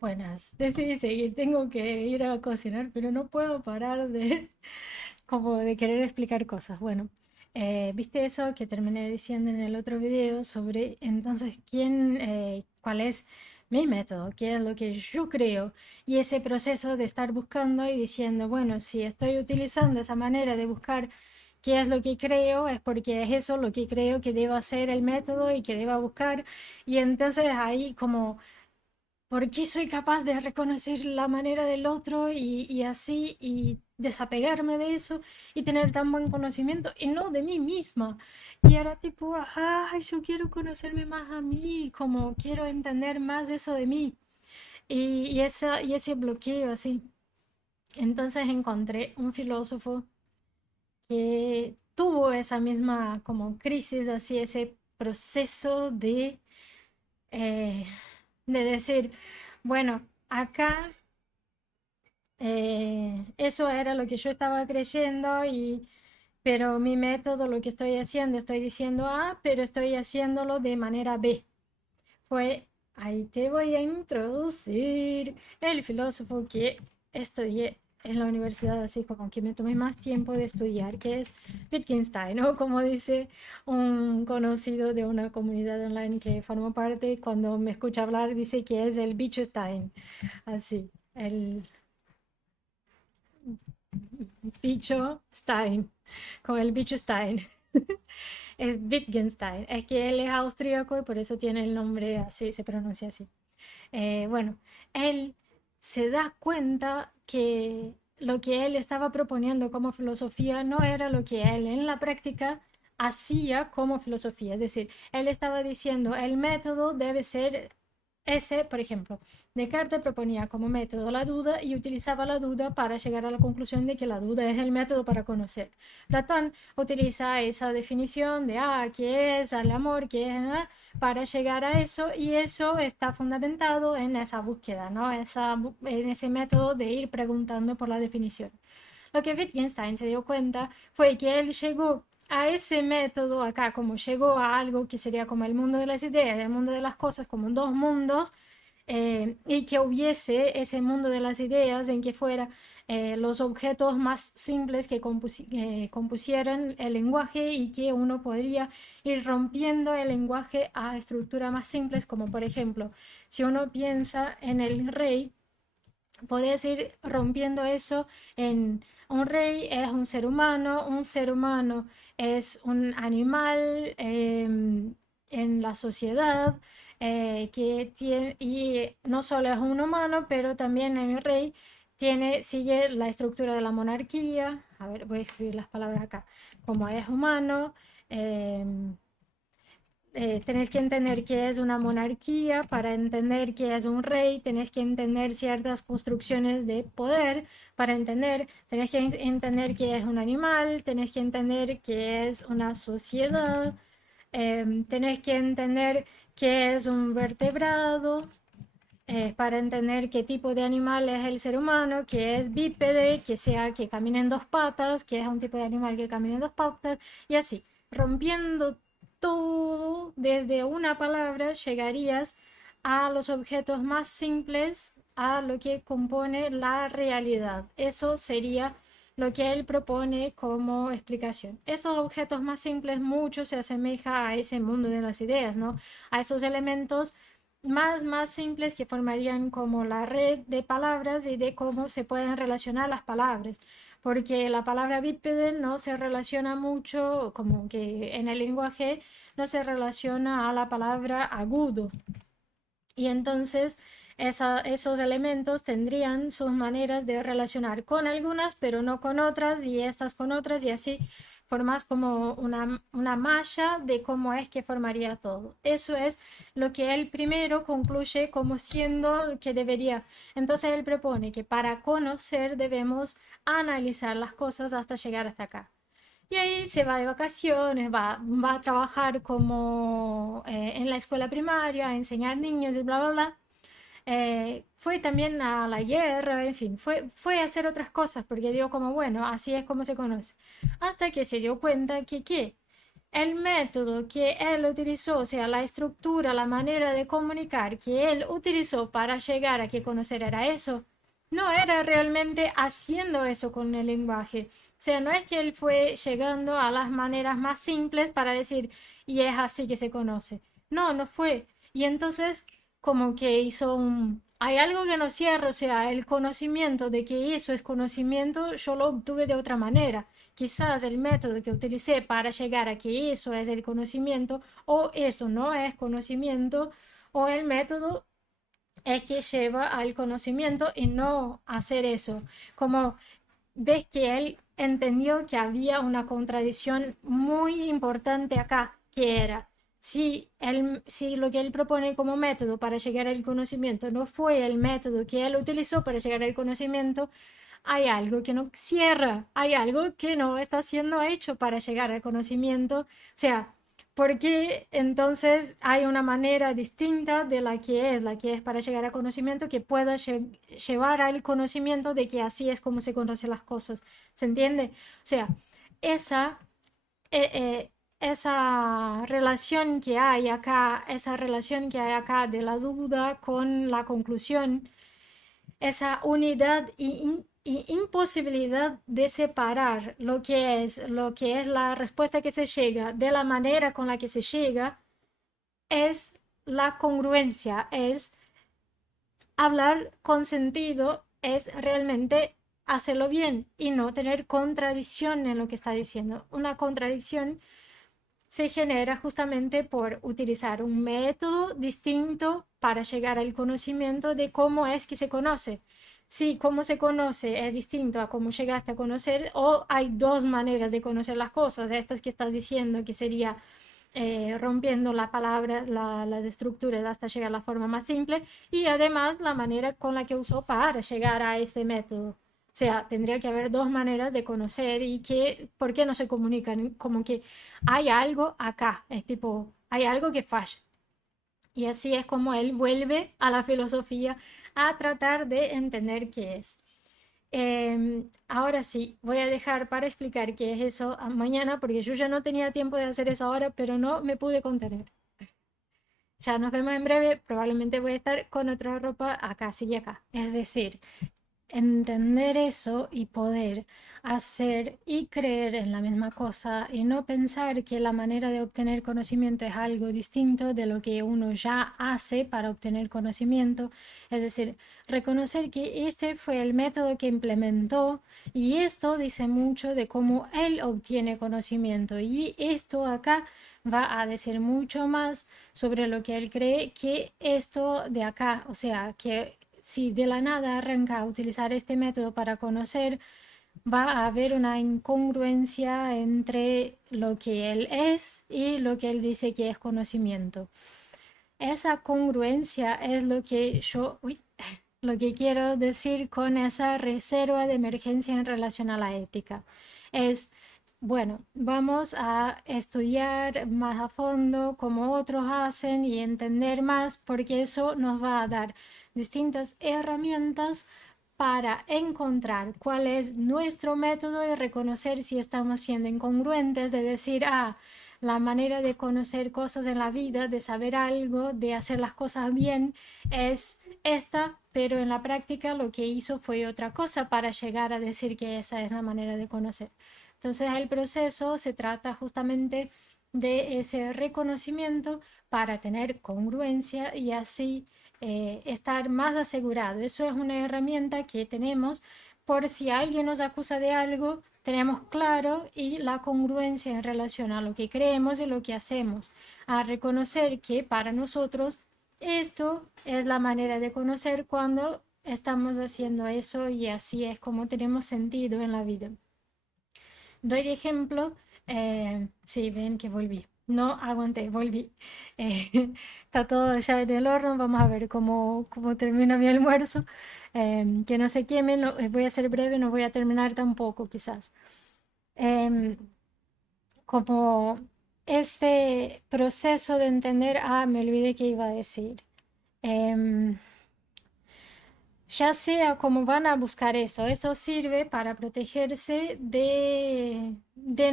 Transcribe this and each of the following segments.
Buenas, decidí seguir, tengo que ir a cocinar, pero no puedo parar de como de querer explicar cosas. Bueno, viste eso que terminé diciendo en el otro video sobre entonces cuál es mi método, qué es lo que yo creo y ese proceso de estar buscando y diciendo, bueno, si estoy utilizando esa manera de buscar qué es lo que creo, es porque es eso lo que creo que deba ser el método y que deba buscar y entonces ahí como ¿por qué soy capaz de reconocer la manera del otro y así y desapegarme de eso y tener tan buen conocimiento y no de mí misma? Y ahora tipo, ajá, yo quiero conocerme más a mí, como quiero entender más eso de mí y ese bloqueo así. Entonces encontré un filósofo que tuvo esa misma como crisis, así ese proceso eh, de decir, bueno, acá eso era lo que yo estaba creyendo pero mi método, lo que estoy haciendo, estoy diciendo A, pero estoy haciéndolo de manera B. Fue, ahí te voy a introducir el filósofo que estudié en la universidad, así como que me tomé más tiempo de estudiar, que es Wittgenstein, o como dice un conocido de una comunidad online que formó parte, cuando me escucha hablar, dice que es el bicho Stein, así, el bicho Stein, con el bicho Stein. Es Wittgenstein, es que él es austríaco y por eso tiene el nombre así, se pronuncia así. Bueno, él se da cuenta que lo que él estaba proponiendo como filosofía no era lo que él en la práctica hacía como filosofía. Es decir, él estaba diciendo el método debe ser ese, por ejemplo, Descartes proponía como método la duda y utilizaba la duda para llegar a la conclusión de que la duda es el método para conocer. Platón utiliza esa definición de qué es el amor, qué es para llegar a eso y eso está fundamentado en esa búsqueda, ¿no? En ese método de ir preguntando por la definición. Lo que Wittgenstein se dio cuenta fue que él llegó a ese método acá, como llegó a algo que sería como el mundo de las ideas, el mundo de las cosas, como dos mundos, y que hubiese ese mundo de las ideas en que fuera los objetos más simples que compusieran el lenguaje y que uno podría ir rompiendo el lenguaje a estructuras más simples, como por ejemplo, si uno piensa en el rey, podés ir rompiendo eso en un rey es un ser humano es un animal en la sociedad que tiene, y no solo es un humano, pero también el rey sigue la estructura de la monarquía. A ver, voy a escribir las palabras acá. Como es humano, eh, tenés que entender qué es una monarquía, para entender qué es un rey, tenés que entender ciertas construcciones de poder, para entender, tenés que entender qué es un animal, tenés que entender qué es una sociedad, tenés que entender qué es un vertebrado, para entender qué tipo de animal es el ser humano, que es bípede, que sea que camine en dos patas, que es un tipo de animal que camina en dos patas, y así, rompiendo todo desde una palabra, llegarías a los objetos más simples, a lo que compone la realidad. Eso sería lo que él propone como explicación. Esos objetos más simples mucho se asemeja a ese mundo de las ideas, ¿no? A esos elementos más simples que formarían como la red de palabras y de cómo se pueden relacionar las palabras, porque la palabra bípede no se relaciona mucho, como que en el lenguaje no se relaciona a la palabra agudo. Y entonces esos elementos tendrían sus maneras de relacionar con algunas, pero no con otras, y estas con otras, y así formas como una malla de cómo es que formaría todo. Eso es lo que él primero concluye como siendo que debería. Entonces él propone que para conocer debemos analizar las cosas hasta llegar hasta acá. Y ahí se va de vacaciones, va a trabajar como en la escuela primaria, a enseñar niños y bla, bla, bla. Fue también a la guerra, en fin, fue a hacer otras cosas porque digo como, bueno, así es como se conoce. Hasta que se dio cuenta que, ¿qué? el método que él utilizó, o sea, la estructura, la manera de comunicar que él utilizó para llegar a que conocer era eso, no era realmente haciendo eso con el lenguaje. O sea, no es que él fue llegando a las maneras más simples para decir, y es así que se conoce. No, no fue. Y entonces, como que hizo un... Hay algo que no cierra, o sea, el conocimiento de que eso es conocimiento, yo lo obtuve de otra manera. Quizás el método que utilicé para llegar a que eso es el conocimiento o eso no es conocimiento o el método es que lleva al conocimiento y no hacer eso. Como ves que él entendió que había una contradicción muy importante acá, que era, si lo que él propone como método para llegar al conocimiento no fue el método que él utilizó para llegar al conocimiento, hay algo que no cierra, hay algo que no está siendo hecho para llegar al conocimiento. O sea, porque entonces hay una manera distinta de la que es para llegar al conocimiento, que pueda llevar al conocimiento de que así es como se conocen las cosas. ¿Se entiende? O sea, esa, eh, eh, esa relación que hay acá, esa relación que hay acá de la duda con la conclusión, esa unidad y imposibilidad de separar lo que es la respuesta que se llega de la manera con la que se llega, es la congruencia, es hablar con sentido, es realmente hacerlo bien y no tener contradicción en lo que está diciendo. Una contradicción se genera justamente por utilizar un método distinto para llegar al conocimiento de cómo es que se conoce. Si cómo se conoce es distinto a cómo llegaste a conocer, o hay dos maneras de conocer las cosas, estas que estás diciendo, que sería rompiendo la palabra, las estructuras hasta llegar a la forma más simple, y además la manera con la que usó para llegar a este método. O sea, tendría que haber dos maneras de conocer y que, ¿por qué no se comunican? Como que hay algo acá, es tipo, hay algo que falla. Y así es como él vuelve a la filosofía a tratar de entender qué es. Ahora sí, voy a dejar para explicar qué es eso mañana, porque yo ya no tenía tiempo de hacer eso ahora, pero no me pude contener. Ya nos vemos en breve, probablemente voy a estar con otra ropa acá, sí y acá. Es decir, entender eso y poder hacer y creer en la misma cosa y no pensar que la manera de obtener conocimiento es algo distinto de lo que uno ya hace para obtener conocimiento. Es decir, reconocer que este fue el método que implementó y esto dice mucho de cómo él obtiene conocimiento, y esto acá va a decir mucho más sobre lo que él cree que esto de acá. O sea, que si de la nada arranca a utilizar este método para conocer, va a haber una incongruencia entre lo que él es y lo que él dice que es conocimiento. Esa congruencia es lo que lo que quiero decir con esa reserva de emergencia en relación a la ética. Es, bueno, vamos a estudiar más a fondo como otros hacen y entender más, porque eso nos va a dar distintas herramientas para encontrar cuál es nuestro método y reconocer si estamos siendo incongruentes, de decir, la manera de conocer cosas en la vida, de saber algo, de hacer las cosas bien, es esta, pero en la práctica lo que hizo fue otra cosa para llegar a decir que esa es la manera de conocer. Entonces el proceso se trata justamente de ese reconocimiento para tener congruencia y así estar más asegurado. Eso es una herramienta que tenemos por si alguien nos acusa de algo, tenemos claro y la congruencia en relación a lo que creemos y lo que hacemos, a reconocer que para nosotros esto es la manera de conocer cuando estamos haciendo eso, y así es como tenemos sentido en la vida. Doy ejemplo, sí, ven que volví. No aguanté, volví. Eh, está todo ya en el horno, vamos a ver cómo termina mi almuerzo. Que no se queme, voy a ser breve, no voy a terminar tampoco quizás. Em, Como este proceso de entender, me olvidé que iba a decir. Em, ya sea cómo van a buscar eso sirve para protegerse de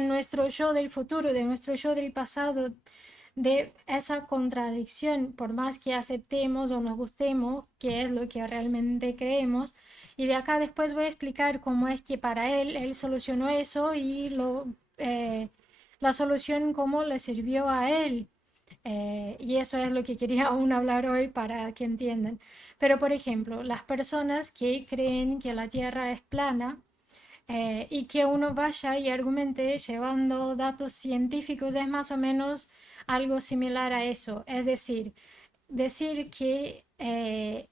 nuestro yo del futuro, de nuestro yo del pasado, de esa contradicción, por más que aceptemos o nos gustemos, que es lo que realmente creemos. Y de acá después voy a explicar cómo es que para él solucionó eso y la solución cómo le sirvió a él. Y eso es lo que quería aún hablar hoy para que entiendan. Pero, por ejemplo, las personas que creen que la Tierra es plana, y que uno vaya y argumente llevando datos científicos es más o menos algo similar a eso. Es decir que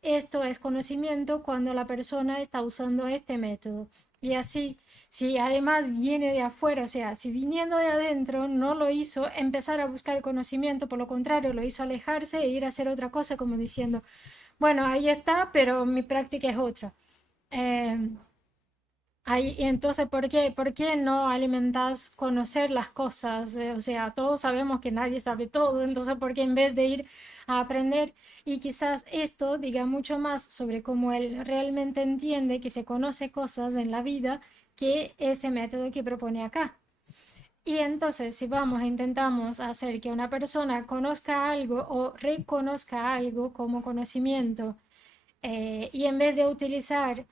esto es conocimiento cuando la persona está usando este método. Y así, si además viene de afuera, o sea, si viniendo de adentro no lo hizo empezar a buscar conocimiento, por lo contrario, lo hizo alejarse e ir a hacer otra cosa, como diciendo, bueno, ahí está, pero mi práctica es otra. Eh, entonces, ¿por qué no alimentas conocer las cosas? O sea, todos sabemos que nadie sabe todo, entonces, ¿por qué en vez de ir a aprender? Y quizás esto diga mucho más sobre cómo él realmente entiende que se conoce cosas en la vida que ese método que propone acá. Y entonces, si vamos e intentamos hacer que una persona conozca algo o reconozca algo como conocimiento, y en vez de utilizar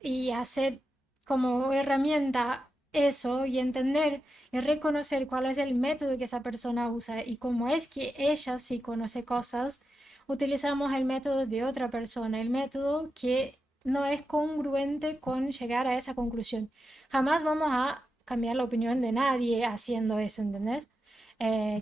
y hacer como herramienta eso y entender y reconocer cuál es el método que esa persona usa y cómo es que ella sí conoce cosas, utilizamos el método de otra persona, el método que no es congruente con llegar a esa conclusión. Jamás vamos a cambiar la opinión de nadie haciendo eso, ¿entendés?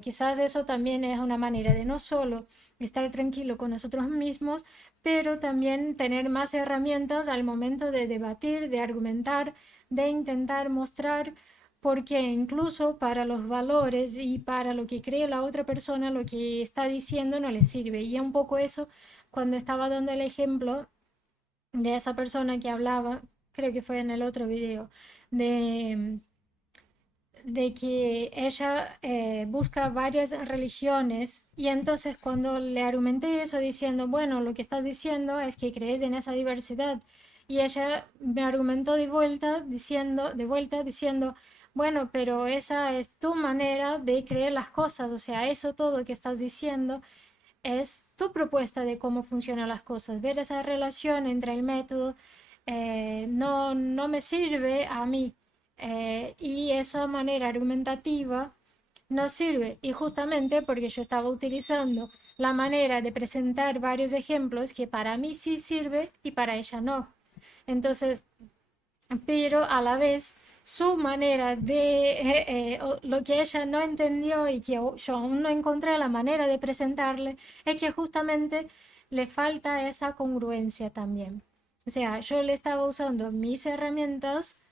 Quizás eso también es una manera de no solo estar tranquilo con nosotros mismos, pero también tener más herramientas al momento de debatir, de argumentar, de intentar mostrar, porque incluso para los valores y para lo que cree la otra persona, lo que está diciendo no le sirve. Y un poco eso, cuando estaba dando el ejemplo de esa persona que hablaba, creo que fue en el otro video, de que ella busca varias religiones y entonces cuando le argumenté eso diciendo, bueno, lo que estás diciendo es que crees en esa diversidad y ella me argumentó de vuelta diciendo, bueno, pero esa es tu manera de creer las cosas, o sea, eso todo que estás diciendo es tu propuesta de cómo funcionan las cosas. Ver esa relación entre el método no me sirve a mí, y esa manera argumentativa no sirve. Y justamente porque yo estaba utilizando la manera de presentar varios ejemplos que para mí sí sirve y para ella no. Entonces, pero a la vez su manera lo que ella no entendió y que yo aún no encontré la manera de presentarle, es que justamente le falta esa congruencia también. O sea, yo le estaba usando mis herramientas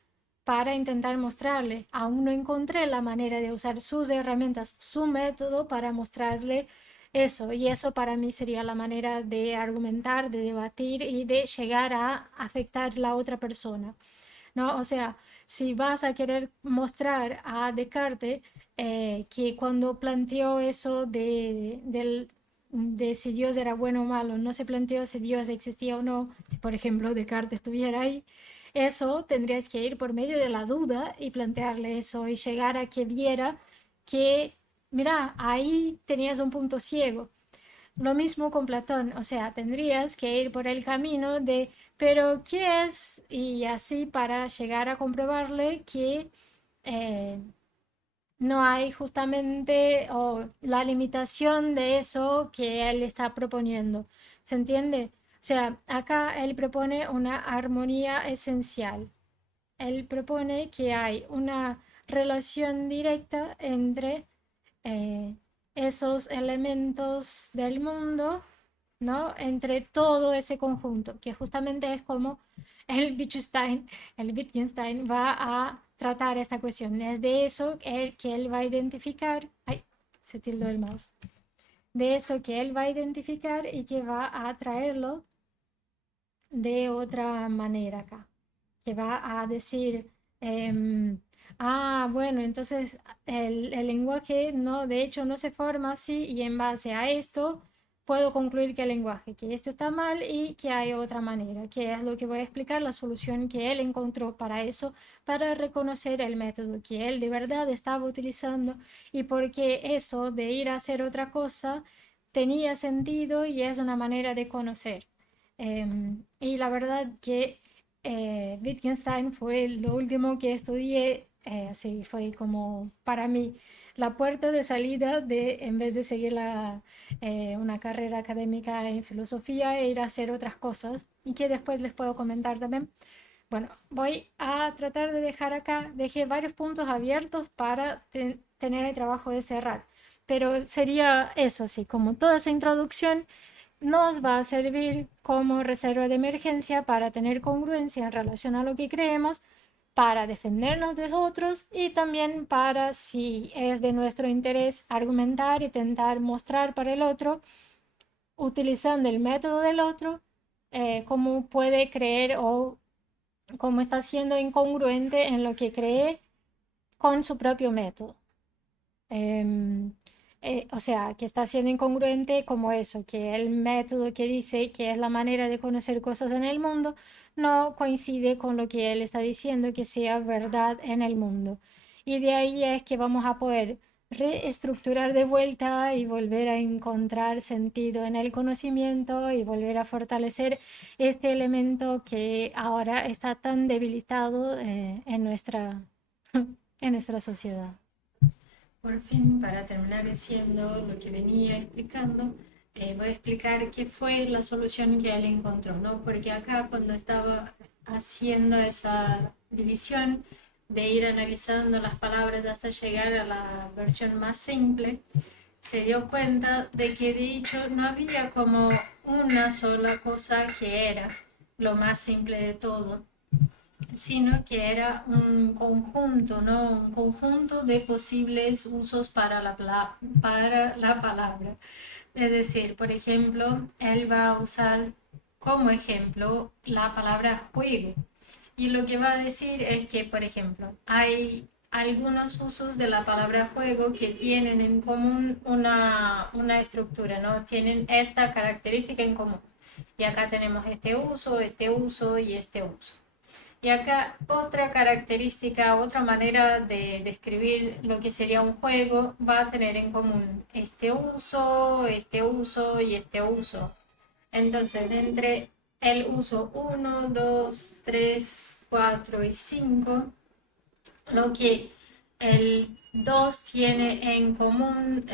para intentar mostrarle, aún no encontré la manera de usar sus herramientas, su método para mostrarle eso, y eso para mí sería la manera de argumentar, de debatir y de llegar a afectar a la otra persona. ¿No? O sea, si vas a querer mostrar a Descartes que cuando planteó eso de si Dios era bueno o malo, no se planteó si Dios existía o no, si por ejemplo Descartes estuviera ahí, eso tendrías que ir por medio de la duda y plantearle eso y llegar a que viera que, mira, ahí tenías un punto ciego. Lo mismo con Platón, o sea, tendrías que ir por el camino de, pero ¿qué es? Y así para llegar a comprobarle que eh, no hay justamente la limitación de eso que él está proponiendo. ¿Se entiende? O sea, acá él propone una armonía esencial. Él propone que hay una relación directa entre eh, esos elementos del mundo, ¿no? Entre todo ese conjunto, que justamente es como el Wittgenstein va a tratar esta cuestión. Es de eso que él va a identificar, ay, se tildó el mouse, de esto que él va a identificar y que va a traerlo de otra manera acá, que va a decir, bueno, entonces el lenguaje no, de hecho no se forma así y en base a esto puedo concluir que el lenguaje, que esto está mal y que hay otra manera, que es lo que voy a explicar, la solución que él encontró para eso, para reconocer el método que él de verdad estaba utilizando y porque eso de ir a hacer otra cosa tenía sentido y es una manera de conocer. Y la verdad que Wittgenstein fue lo último que estudié, así fue como para mí la puerta de salida de, en vez de seguir una carrera académica en filosofía, e ir a hacer otras cosas y que después les puedo comentar también. Bueno, voy a tratar de dejar acá, dejé varios puntos abiertos para tener el trabajo de cerrar, pero sería eso, así como toda esa introducción nos va a servir como reserva de emergencia para tener congruencia en relación a lo que creemos, para defendernos de otros y también para, si es de nuestro interés, argumentar y intentar mostrar para el otro, utilizando el método del otro, cómo puede creer o cómo está siendo incongruente en lo que cree con su propio método. Em, o sea, que está siendo incongruente como eso, que el método que dice que es la manera de conocer cosas en el mundo no coincide con lo que él está diciendo que sea verdad en el mundo. Y de ahí es que vamos a poder reestructurar de vuelta y volver a encontrar sentido en el conocimiento y volver a fortalecer este elemento que ahora está tan debilitado en en nuestra sociedad. Por fin, para terminar diciendo lo que venía explicando, voy a explicar qué fue la solución que él encontró, ¿no? Porque acá cuando estaba haciendo esa división de ir analizando las palabras hasta llegar a la versión más simple, se dio cuenta de que de hecho no había como una sola cosa que era lo más simple de todo, sino que era un conjunto, ¿no? Un conjunto de posibles usos para para la palabra. Es decir, por ejemplo, él va a usar como ejemplo la palabra juego. Y lo que va a decir es que, por ejemplo, hay algunos usos de la palabra juego que tienen en común una estructura, ¿no? Tienen esta característica en común. Y acá tenemos este uso y este uso. Y acá otra característica, otra manera de describir lo que sería un juego va a tener en común este uso y este uso. Entonces, entre el uso 1, 2, 3, 4 y 5, lo que el 2 tiene en común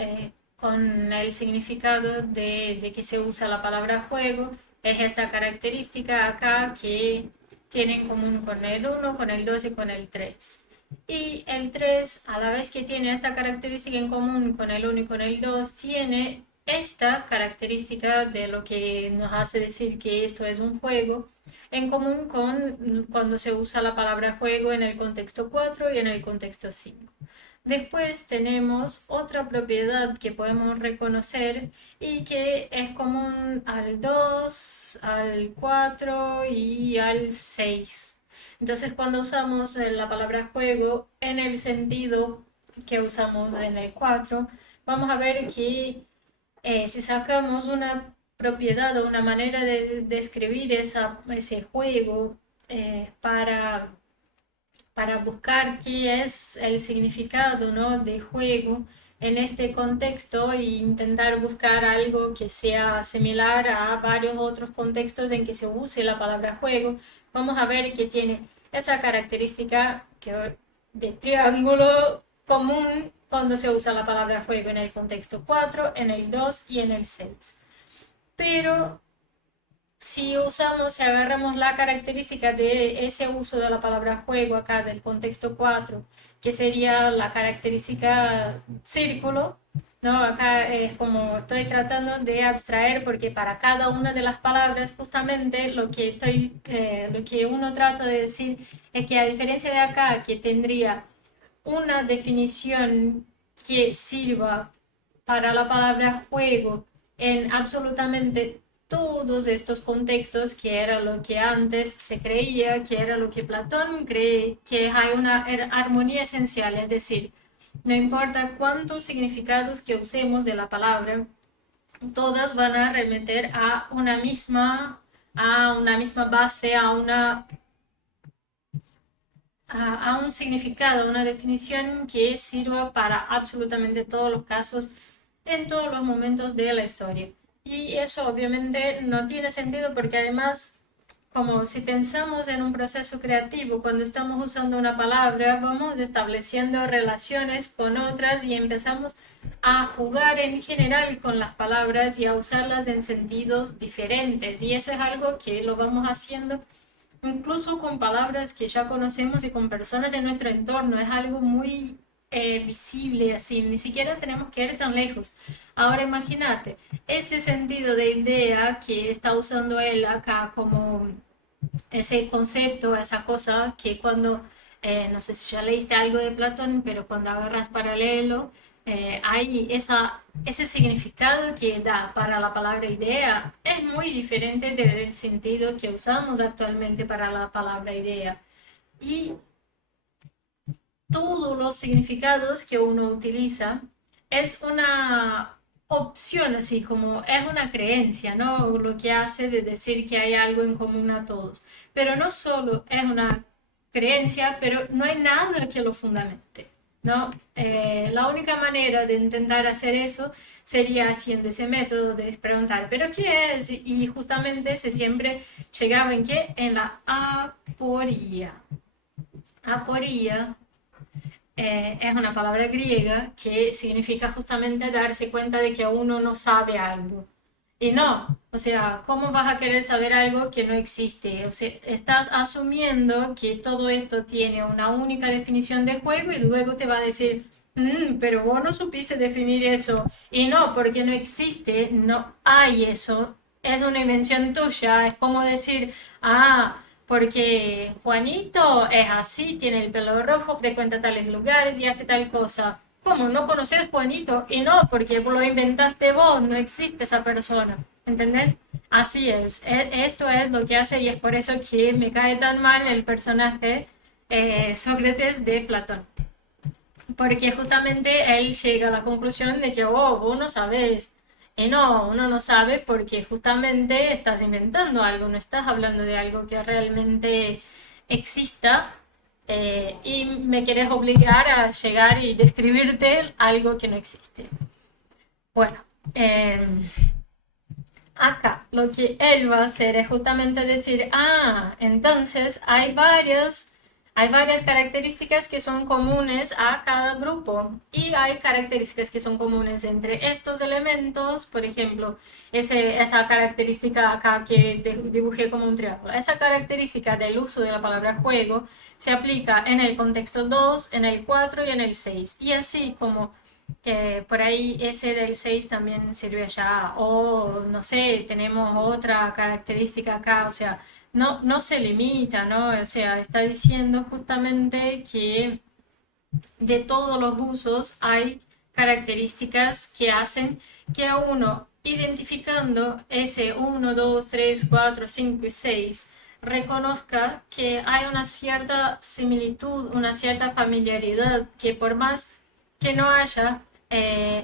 con el significado de que se usa la palabra juego es esta característica acá que tiene en común con el 1, con el 2 y con el 3. Y el 3, a la vez que tiene esta característica en común con el 1 y con el 2, tiene esta característica de lo que nos hace decir que esto es un juego, en común con cuando se usa la palabra juego en el contexto 4 y en el contexto 5. Después tenemos otra propiedad que podemos reconocer y que es común al 2, al 4 y al 6. Entonces, cuando usamos la palabra juego en el sentido que usamos en el 4, vamos a ver que si sacamos una propiedad o una manera de describir ese juego para buscar qué es el significado, ¿no? de juego en este contexto e intentar buscar algo que sea similar a varios otros contextos en que se use la palabra juego, vamos a ver que tiene esa característica de triángulo común cuando se usa la palabra juego en el contexto 4, en el 2 y en el 6. Pero si agarramos la característica de ese uso de la palabra juego acá del contexto 4, que sería la característica círculo, ¿no? Acá es como estoy tratando de abstraer porque para cada una de las palabras justamente lo que uno trata de decir es que a diferencia de acá que tendría una definición que sirva para la palabra juego en absolutamente todos estos contextos, que era lo que antes se creía, que era lo que Platón cree, que hay una armonía esencial, es decir, no importa cuántos significados que usemos de la palabra, todas van a remeter a una misma base, a un significado, una definición que sirva para absolutamente todos los casos, en todos los momentos de la historia. Y eso obviamente no tiene sentido porque además, como si pensamos en un proceso creativo, cuando estamos usando una palabra, vamos estableciendo relaciones con otras y empezamos a jugar en general con las palabras y a usarlas en sentidos diferentes. Y eso es algo que lo vamos haciendo incluso con palabras que ya conocemos y con personas en nuestro entorno. Es algo muy visible, así, ni siquiera tenemos que ir tan lejos. Ahora imagínate, ese sentido de idea que está usando él acá como ese concepto, esa cosa que cuando, no sé si ya leíste algo de Platón, pero cuando agarras paralelo, hay ese significado que da para la palabra idea es muy diferente del sentido que usamos actualmente para la palabra idea. Y todos los significados que uno utiliza es una opción, así como es una creencia, ¿no? Lo que hace de decir que hay algo en común a todos. Pero no solo es una creencia, pero no hay nada que lo fundamente, ¿no? La única manera de intentar hacer eso sería haciendo ese método de preguntar, ¿pero qué es? Y justamente se siempre llegaba en qué? En la aporía. Aporía es una palabra griega que significa justamente darse cuenta de que uno no sabe algo. Y no, o sea, ¿cómo vas a querer saber algo que no existe? O sea, estás asumiendo que todo esto tiene una única definición de juego y luego te va a decir, pero vos no supiste definir eso. Y no, porque no existe, no hay eso. Es una invención tuya. Es como decir, porque Juanito es así, tiene el pelo rojo, frecuenta tales lugares y hace tal cosa. ¿Cómo? ¿No conoces Juanito? Y no, porque lo inventaste vos, no existe esa persona. ¿Entendés? Así es. Esto es lo que hace y es por eso que me cae tan mal el personaje Sócrates de Platón. Porque justamente él llega a la conclusión de que vos no sabés. Y no, uno no sabe porque justamente estás inventando algo, no estás hablando de algo que realmente exista y me quieres obligar a llegar y describirte algo que no existe. Bueno, eh, acá lo que él va a hacer es justamente decir, entonces hay varias características que son comunes a cada grupo y hay características que son comunes entre estos elementos, por ejemplo, esa característica acá que dibujé como un triángulo, esa característica del uso de la palabra juego se aplica en el contexto 2, en el 4 y en el 6 y así como que por ahí ese del 6 también sirve allá, o no sé, tenemos otra característica acá, o sea, no se limita, ¿no? O sea, está diciendo justamente que de todos los usos hay características que hacen que a uno, identificando ese 1, 2, 3, 4, 5 y 6 reconozca que hay una cierta similitud, una cierta familiaridad, que por más que no haya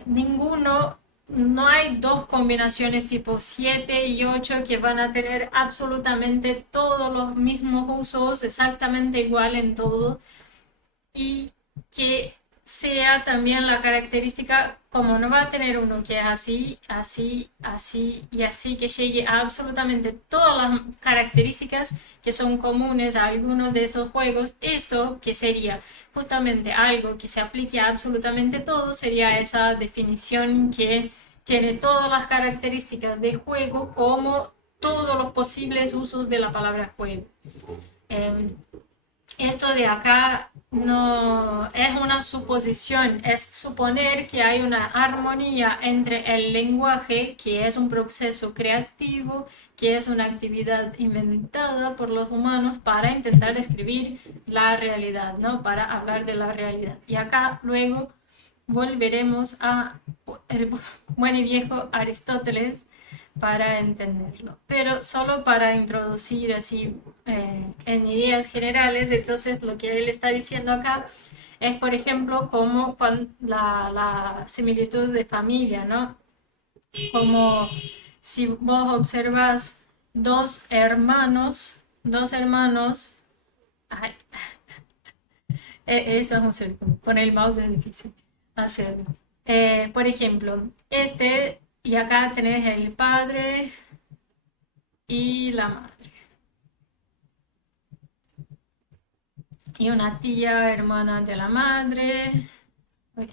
ninguno, no hay dos combinaciones tipo 7 y 8 que van a tener absolutamente todos los mismos usos, exactamente igual en todo, y que sea también la característica, como no va a tener uno que es así, así, así y así, que llegue a absolutamente todas las características que son comunes a algunos de esos juegos, esto que sería justamente algo que se aplique a absolutamente todo, sería esa definición que tiene todas las características de juego como todos los posibles usos de la palabra juego. Eh, Esto de acá no es una suposición, es suponer que hay una armonía entre el lenguaje, que es un proceso creativo, que es una actividad inventada por los humanos para intentar describir la realidad, ¿no? Para hablar de la realidad. Y acá luego volveremos a el buen y viejo Aristóteles para entenderlo. Pero solo para introducir así en ideas generales, entonces lo que él está diciendo acá es, por ejemplo, como la similitud de familia, ¿no? Como si vos observas dos hermanos, ay, eso es un círculo, con el mouse es difícil hacerlo. Por ejemplo, y acá tenés el padre y la madre. Y una tía, hermana de la madre. Uy,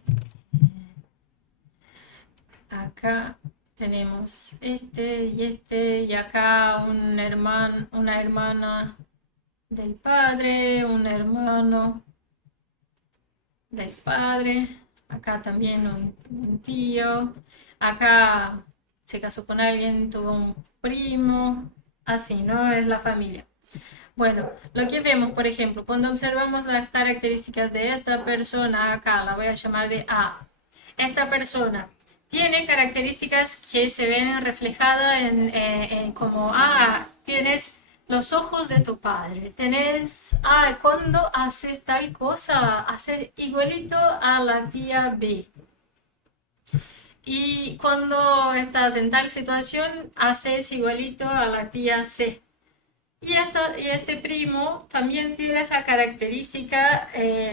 acá tenemos y acá una hermana del padre, un hermano del padre, acá también un tío, acá se casó con alguien, tuvo un primo, así, ¿no? Es la familia. Bueno, lo que vemos, por ejemplo, cuando observamos las características de esta persona, acá la voy a llamar de A. Esta persona tiene características que se ven reflejadas en como, tienes los ojos de tu padre, tenés, cuando haces tal cosa, haces igualito a la tía B. Y cuando estás en tal situación, haces igualito a la tía C. Y este primo también tiene esa característica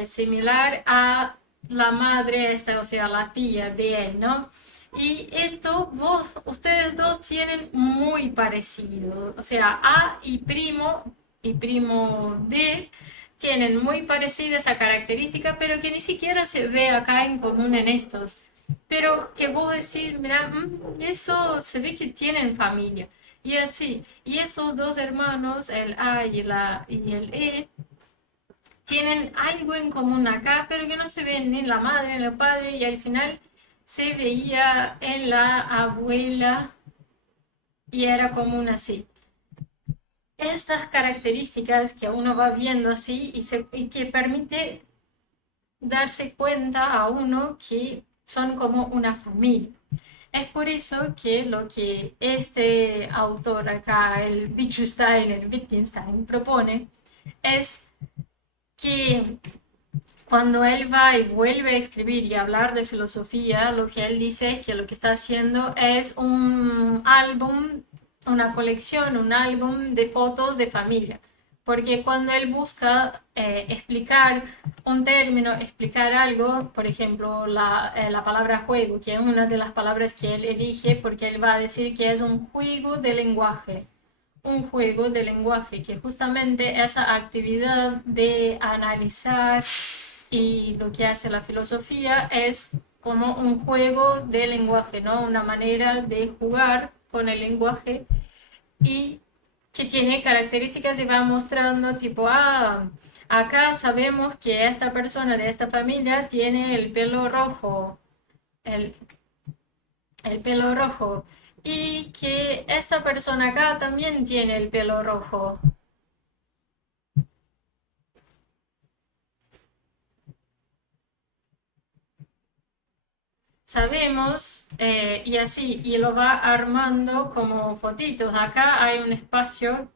similar a la madre, o sea, la tía de él, ¿no? Y esto ustedes dos tienen muy parecido. O sea, A y primo D tienen muy parecida esa característica, pero que ni siquiera se ve acá en común en estos. Pero que vos decís, mira, eso se ve que tienen familia. Y así, y estos dos hermanos, el A y el E, tienen algo en común acá, pero que no se ve ni en la madre ni en el padre, y al final se veía en la abuela y era común así. Estas características que uno va viendo así y que permite darse cuenta a uno que son como una familia. Es por eso que lo que este autor acá, el Wittgenstein, propone es que cuando él va y vuelve a escribir y hablar de filosofía, lo que él dice es que lo que está haciendo es un álbum, una colección, un álbum de fotos de familia. Porque cuando él busca explicar un término, explicar algo, por ejemplo, la palabra juego, que es una de las palabras que él elige, porque él va a decir que es un juego de lenguaje. Un juego de lenguaje, que justamente esa actividad de analizar y lo que hace la filosofía es como un juego de lenguaje, ¿no? Una manera de jugar con el lenguaje y que tiene características y va mostrando tipo, acá sabemos que esta persona de esta familia tiene el, el pelo rojo y que esta persona acá también tiene el pelo rojo. Sabemos y así, y lo va armando como fotitos. Acá hay un espacio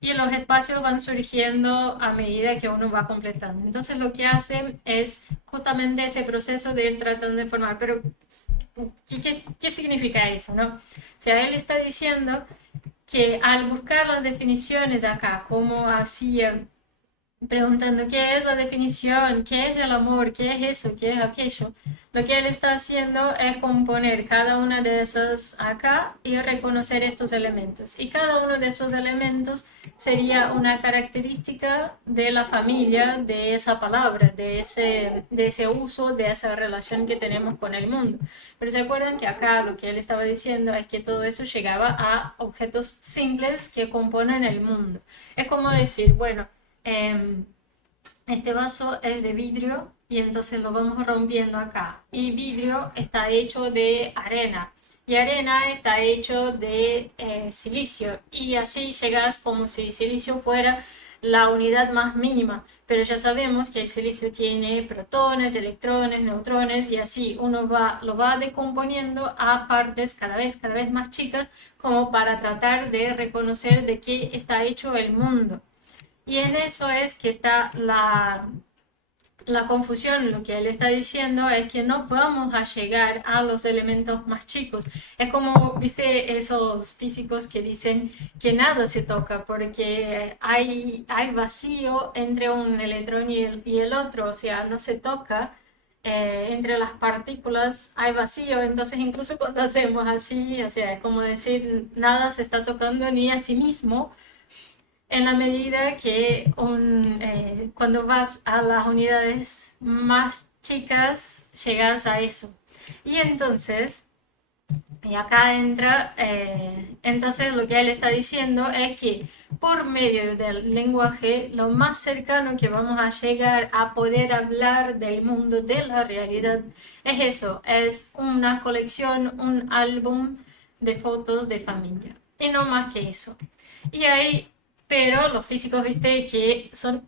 y los espacios van surgiendo a medida que uno va completando. Entonces lo que hacen es justamente ese proceso de ir tratando de formar. Pero, ¿qué significa eso? ¿No? O sea, él está diciendo que al buscar las definiciones acá, como hacía preguntando qué es la definición, qué es el amor, qué es eso, qué es aquello. Lo que él está haciendo es componer cada una de esas acá y reconocer estos elementos. Y cada uno de esos elementos sería una característica de la familia, de esa palabra, de ese uso, de esa relación que tenemos con el mundo. Pero se acuerdan que acá lo que él estaba diciendo es que todo eso llegaba a objetos simples que componen el mundo. Es como decir, bueno, este vaso es de vidrio y entonces lo vamos rompiendo acá. Y vidrio está hecho de arena y arena está hecho de silicio. Y así llegas como si silicio fuera la unidad más mínima. Pero ya sabemos que el silicio tiene protones, electrones, neutrones y así lo va decomponiendo a partes cada vez más chicas como para tratar de reconocer de qué está hecho el mundo. Y en eso es que está la confusión, lo que él está diciendo es que no vamos a llegar a los elementos más chicos. Es como, viste, esos físicos que dicen que nada se toca porque hay vacío entre un electrón y el otro, o sea, no se toca. Entre las partículas hay vacío, entonces incluso cuando hacemos así, o sea, es como decir, nada se está tocando ni a sí mismo, en la medida que cuando vas a las unidades más chicas, llegas a eso. Y entonces, y acá entra, entonces lo que él está diciendo es que por medio del lenguaje, lo más cercano que vamos a llegar a poder hablar del mundo de la realidad es eso, es una colección, un álbum de fotos de familia. Y no más que eso. Y ahí, pero los físicos, viste, que son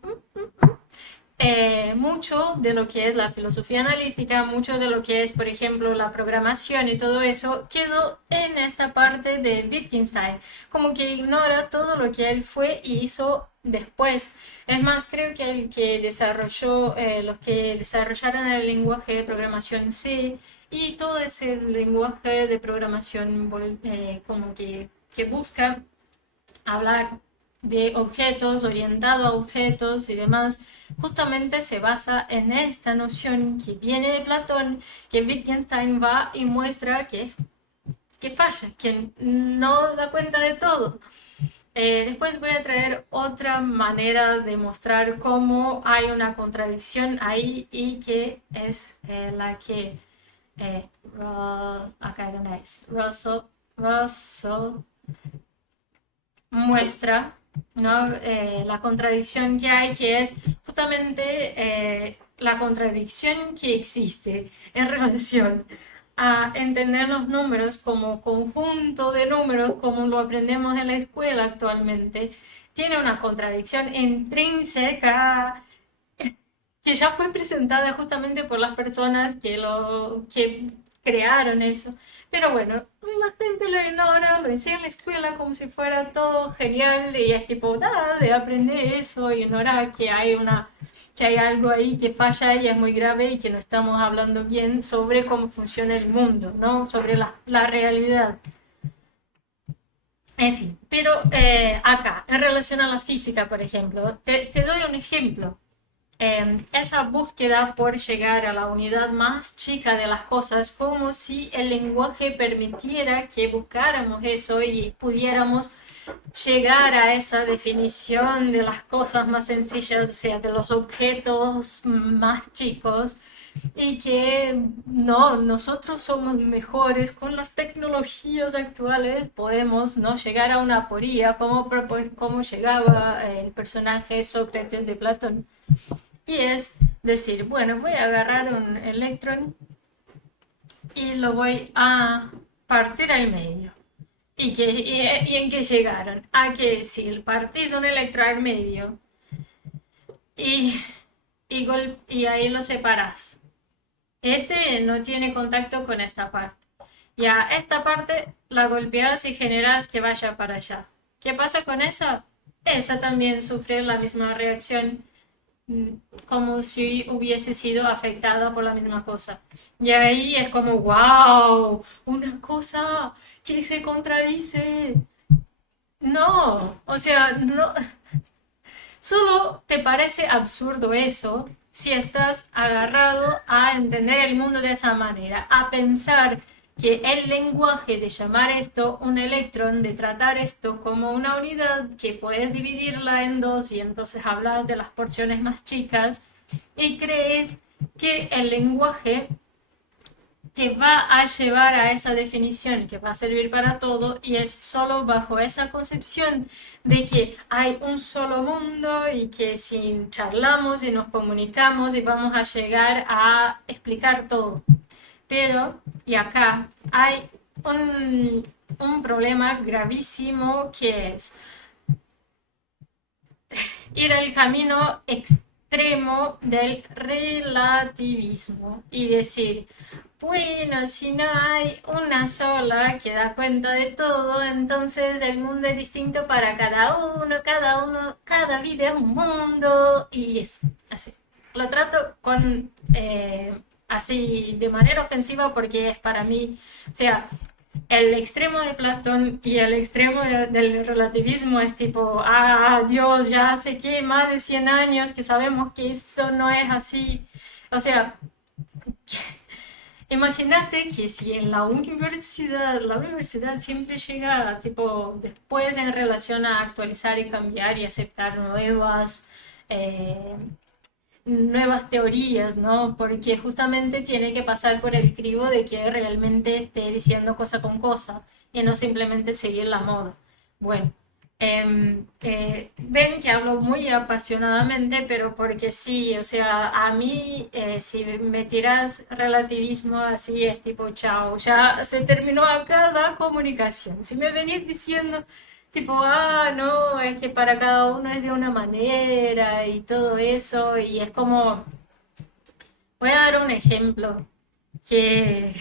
mucho de lo que es la filosofía analítica, mucho de lo que es, por ejemplo, la programación y todo eso, quedó en esta parte de Wittgenstein, como que ignora todo lo que él fue y hizo después. Es más, creo que el que desarrolló, los que desarrollaron el lenguaje de programación C y todo ese lenguaje de programación como que busca hablar de objetos, orientado a objetos y demás, justamente se basa en esta noción que viene de Platón, que Wittgenstein va y muestra que falla, que no da cuenta de todo. Después voy a traer otra manera de mostrar cómo hay una contradicción ahí y que es la que acá hay una es Russell muestra, ¿no? La contradicción que hay, que es justamente la contradicción que existe en relación a entender los números como conjunto de números, como lo aprendemos en la escuela actualmente, tiene una contradicción intrínseca que ya fue presentada justamente por las personas que crearon eso. Pero bueno, la gente lo ignora, lo enseña en la escuela como si fuera todo genial y es tipo, dale, aprende eso, ignora que hay algo ahí que falla y es muy grave y que no estamos hablando bien sobre cómo funciona el mundo, ¿no? Sobre la realidad. En fin, pero acá, en relación a la física, por ejemplo, te doy un ejemplo. Esa búsqueda por llegar a la unidad más chica de las cosas, como si el lenguaje permitiera que buscáramos eso y pudiéramos llegar a esa definición de las cosas más sencillas, o sea, de los objetos más chicos, y que no, nosotros somos mejores con las tecnologías actuales, podemos no llegar a una aporía como llegaba el personaje Sócrates de Platón. Y es decir, bueno, voy a agarrar un electrón y lo voy a partir al medio. ¿Y en qué llegaron? A que si partís un electrón al medio y, y ahí lo separás, este no tiene contacto con esta parte. Y a esta parte la golpeas y generas que vaya para allá. ¿Qué pasa con esa? Esa también sufre la misma reacción como si hubiese sido afectada por la misma cosa. Y ahí es como, wow, una cosa que se contradice. No, o sea, no, solo te parece absurdo eso si estás agarrado a entender el mundo de esa manera, a pensar que el lenguaje de llamar esto un electrón, de tratar esto como una unidad que puedes dividirla en dos y entonces hablas de las porciones más chicas y crees que el lenguaje te va a llevar a esa definición que va a servir para todo y es solo bajo esa concepción de que hay un solo mundo y que si charlamos y nos comunicamos y vamos a llegar a explicar todo. Pero, y acá hay un problema gravísimo que es ir al camino extremo del relativismo y decir, bueno, si no hay una sola que da cuenta de todo, entonces el mundo es distinto para cada uno, cada vida es un mundo y eso, así. lo trato con así de manera ofensiva porque es para mí, o sea, el extremo de Platón y el extremo del relativismo es tipo, ah, Dios, ya hace que más de 100 años que sabemos que eso no es así. O sea, imagínate que si en la universidad siempre llega, tipo, después en relación a actualizar y cambiar y aceptar eh, nuevas teorías, ¿no? Porque justamente tiene que pasar por el crivo de que realmente esté diciendo cosa con cosa y no simplemente seguir la moda. Bueno, ven que hablo muy apasionadamente, pero porque sí, o sea, a mí si me tiras relativismo así es tipo, chao, ya se terminó acá la comunicación. Si me venís diciendo tipo, ah, no, es que para cada uno es de una manera y todo eso, y es como, voy a dar un ejemplo que,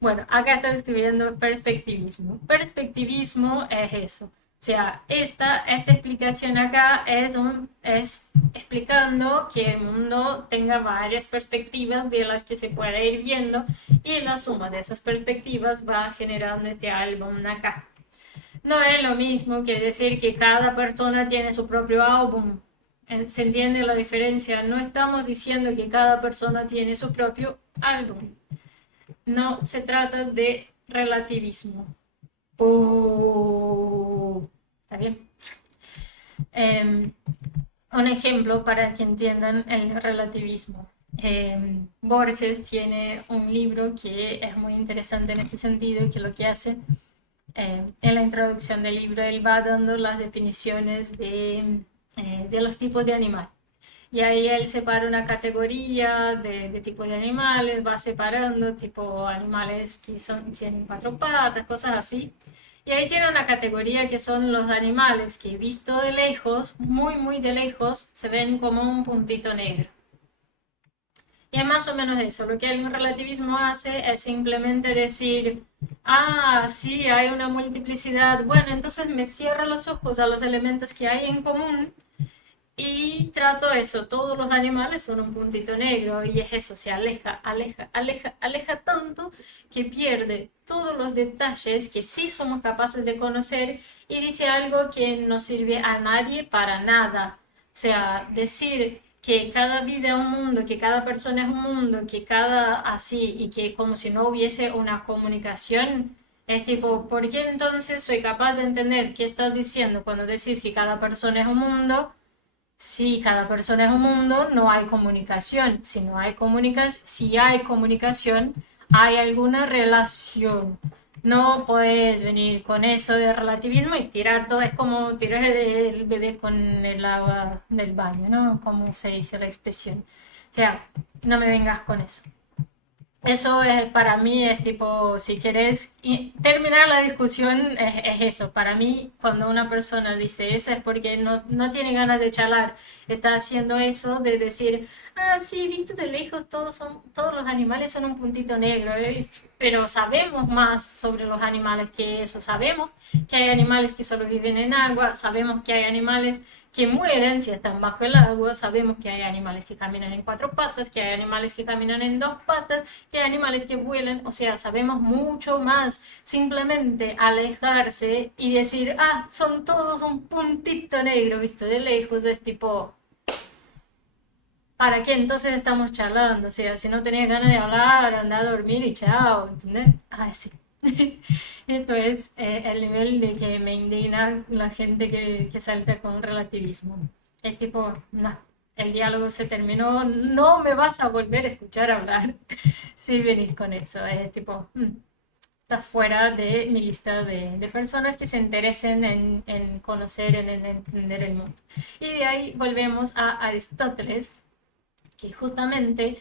bueno, acá estoy escribiendo perspectivismo. Perspectivismo es eso. O sea, esta explicación acá es explicando que el mundo tenga varias perspectivas de las que se puede ir viendo y la suma de esas perspectivas va generando este álbum acá. No es lo mismo que decir que cada persona tiene su propio álbum. ¿Se entiende la diferencia? No estamos diciendo que cada persona tiene su propio álbum. No se trata de relativismo. ¿Está bien? Eh, un ejemplo para que entiendan el relativismo. Borges tiene un libro que es muy interesante en este sentido y que lo que hace en la introducción del libro él va dando las definiciones de los tipos de animal. Y ahí él separa una categoría de tipos de animales, va separando tipo animales que tienen cuatro patas, cosas así. Y ahí tiene una categoría que son los animales que visto de lejos, muy muy de lejos, se ven como un puntito negro. Y es más o menos eso. Lo que el relativismo hace es simplemente decir, ah, sí, hay una multiplicidad. Bueno, entonces me cierro los ojos a los elementos que hay en común y trato eso. Todos los animales son un puntito negro y es eso, se aleja, aleja, aleja, aleja tanto que pierde todos los detalles que sí somos capaces de conocer y dice algo que no sirve a nadie para nada. O sea, decir que cada vida es un mundo, que cada persona es un mundo, que cada así y que como si no hubiese una comunicación, es tipo, ¿por qué entonces soy capaz de entender qué estás diciendo cuando decís que cada persona es un mundo? Si cada persona es un mundo, no hay comunicación. Si no hay comunicación, si hay comunicación, hay alguna relación. No puedes venir con eso de relativismo y tirar todo, es como tirar el bebé con el agua del baño, ¿no? Como se dice la expresión. O sea, no me vengas con eso. Eso es, para mí es tipo, si querés terminar la discusión, es eso. Para mí, cuando una persona dice eso es porque no tiene ganas de charlar. Está haciendo eso de decir, ah, sí, visto de lejos, todos los animales son un puntito negro. Pero sabemos más sobre los animales que eso. Sabemos que hay animales que solo viven en agua, sabemos que hay animales que mueren si están bajo el agua, sabemos que hay animales que caminan en cuatro patas, que hay animales que caminan en dos patas, que hay animales que vuelan, o sea, sabemos mucho más. Simplemente alejarse y decir, ah, son todos un puntito negro visto de lejos, es tipo, ¿para qué entonces estamos charlando? O sea, si no tenés ganas de hablar, anda a dormir y chao, ¿entendés? Ah, sí. Esto es el nivel de que me indigna la gente que salta con relativismo. Es tipo, no, el diálogo se terminó, no me vas a volver a escuchar hablar si venís con eso. Es tipo, está fuera de mi lista de personas que se interesen en conocer, en entender el mundo. Y de ahí volvemos a Aristóteles, que justamente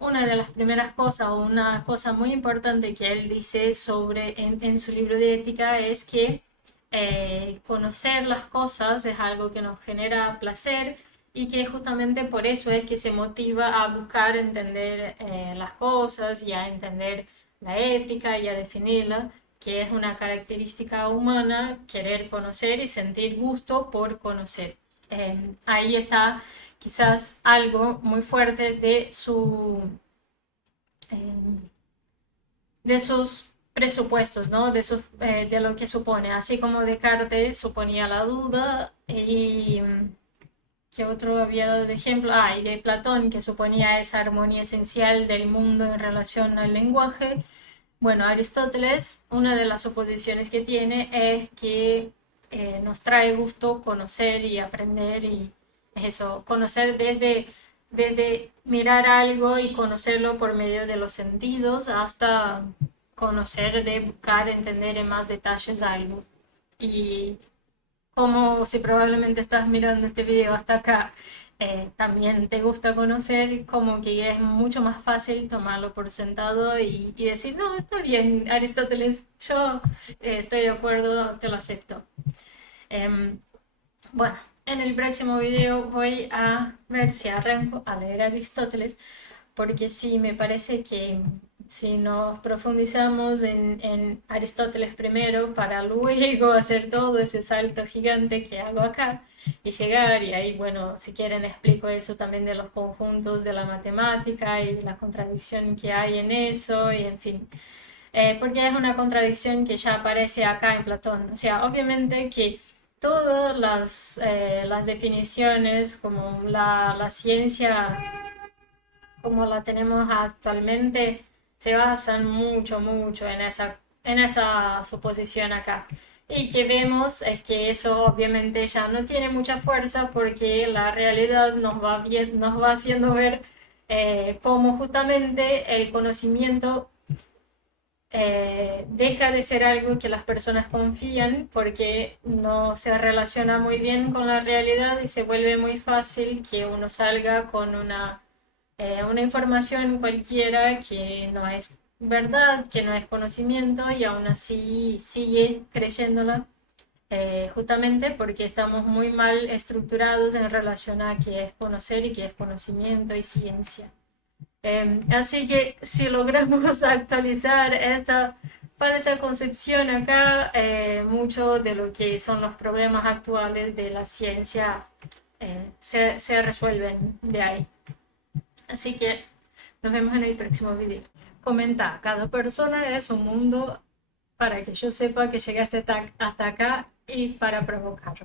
una de las primeras cosas o una cosa muy importante que él dice en su libro de ética es que conocer las cosas es algo que nos genera placer y que justamente por eso es que se motiva a buscar entender las cosas y a entender la ética y a definirla, que es una característica humana, querer conocer y sentir gusto por conocer. Ahí está quizás algo muy fuerte eh, de sus presupuestos, ¿no? De lo que supone, así como Descartes suponía la duda y ¿qué otro había dado de ejemplo? Ah, y de Platón, que suponía esa armonía esencial del mundo en relación al lenguaje. Bueno, Aristóteles, una de las suposiciones que tiene es que nos trae gusto conocer y aprender y eso, conocer desde mirar algo y conocerlo por medio de los sentidos hasta conocer de buscar entender en más detalles algo. Y como si probablemente estás mirando este video hasta acá, también te gusta conocer, como que es mucho más fácil tomarlo por sentado y decir, no, está bien, Aristóteles, yo estoy de acuerdo, te lo acepto. Em, bueno, en el próximo video voy a ver si arranco a leer Aristóteles, porque sí, me parece que si nos profundizamos en Aristóteles primero para luego hacer todo ese salto gigante que hago acá y llegar, y ahí, bueno, si quieren explico eso también de los conjuntos de la matemática y la contradicción que hay en eso, y en fin. Porque es una contradicción que ya aparece acá en Platón. O sea, obviamente que todas las definiciones, como la ciencia como la tenemos actualmente, se basan mucho en esa suposición acá. Y que vemos es que eso obviamente ya no tiene mucha fuerza porque la realidad nos va haciendo ver cómo justamente el conocimiento deja de ser algo que las personas confían porque no se relaciona muy bien con la realidad y se vuelve muy fácil que uno salga con una información cualquiera que no es verdad, que no es conocimiento y aún así sigue creyéndola, justamente porque estamos muy mal estructurados en relación a qué es conocer y qué es conocimiento y ciencia. Así que si logramos actualizar esta falsa concepción acá, mucho de lo que son los problemas actuales de la ciencia se resuelven de ahí. Así que nos vemos en el próximo video. Comenta, cada persona es un mundo para que yo sepa que llegaste hasta acá y para provocar.